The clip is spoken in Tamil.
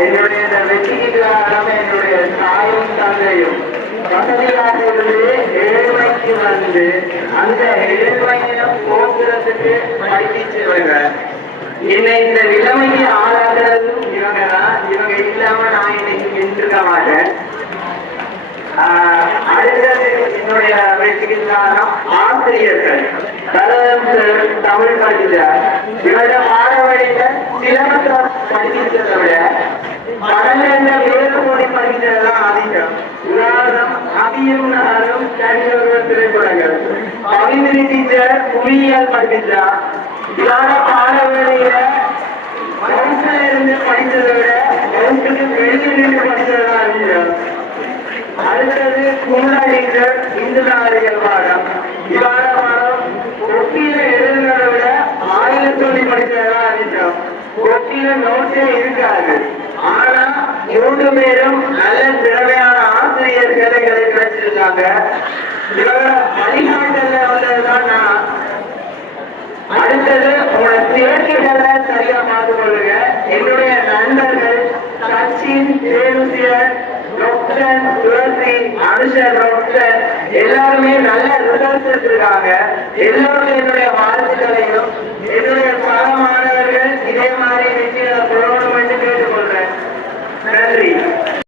என்னுடைய வெற்றிக்கு காரணம் என்னுடைய தாயும் தந்தையும். வசதியாக இருந்து ஏழ்மைக்கு வந்து அந்த ஏழ்மையை போக்குறதுக்கு படிப்பிச்சவங்க என்னை இந்த நிலைமைக்கு ஆளாகிறதும் இவங்க தான் இவங்க இல்லாம நான் இன்னைக்கு நின்றுக்க மாட்டேன். ஆஹ் அடுத்தது ஆசிரியர்கள் கலகம் சார் தமிழ் படிக்கிறார் இவருடைய மாணவழியில சிலபஸ் படிக்கிறதை விட பன்னெண்டு வேறு மொழி படிக்கிறதுதான் அதிகம் உதாரணம் அபியும் நானும் தனியொரு திரைப்படங்கள் கவிதை டீச்சர் புவியியல் படிக்கிறார் பாடவேளையில வகுப்புல இருந்து படித்ததை ஆயிரத்தொழி படிச்சதெல்லாம் அதிகம் போட்டியில நோட்டே இருக்காது ஆனா மூன்று பேரும் நல்ல திறமையான ஆசிரியர் எங்களுக்கு கிடைச்சிருக்காங்க இவங்க வழிகாட்டல வந்ததுதான் அடுத்தது உங்களோட சேர்க்கைகளை சரியா பார்த்து கொள்ளுங்க என்னுடைய நண்பர்கள் சச்சின் தேனுசியர் டாக்டர் துளசி அனுஷர் டாக்டர் எல்லாருமே நல்ல ரிசல்ட் இருக்காங்க எல்லாருமே என்னுடைய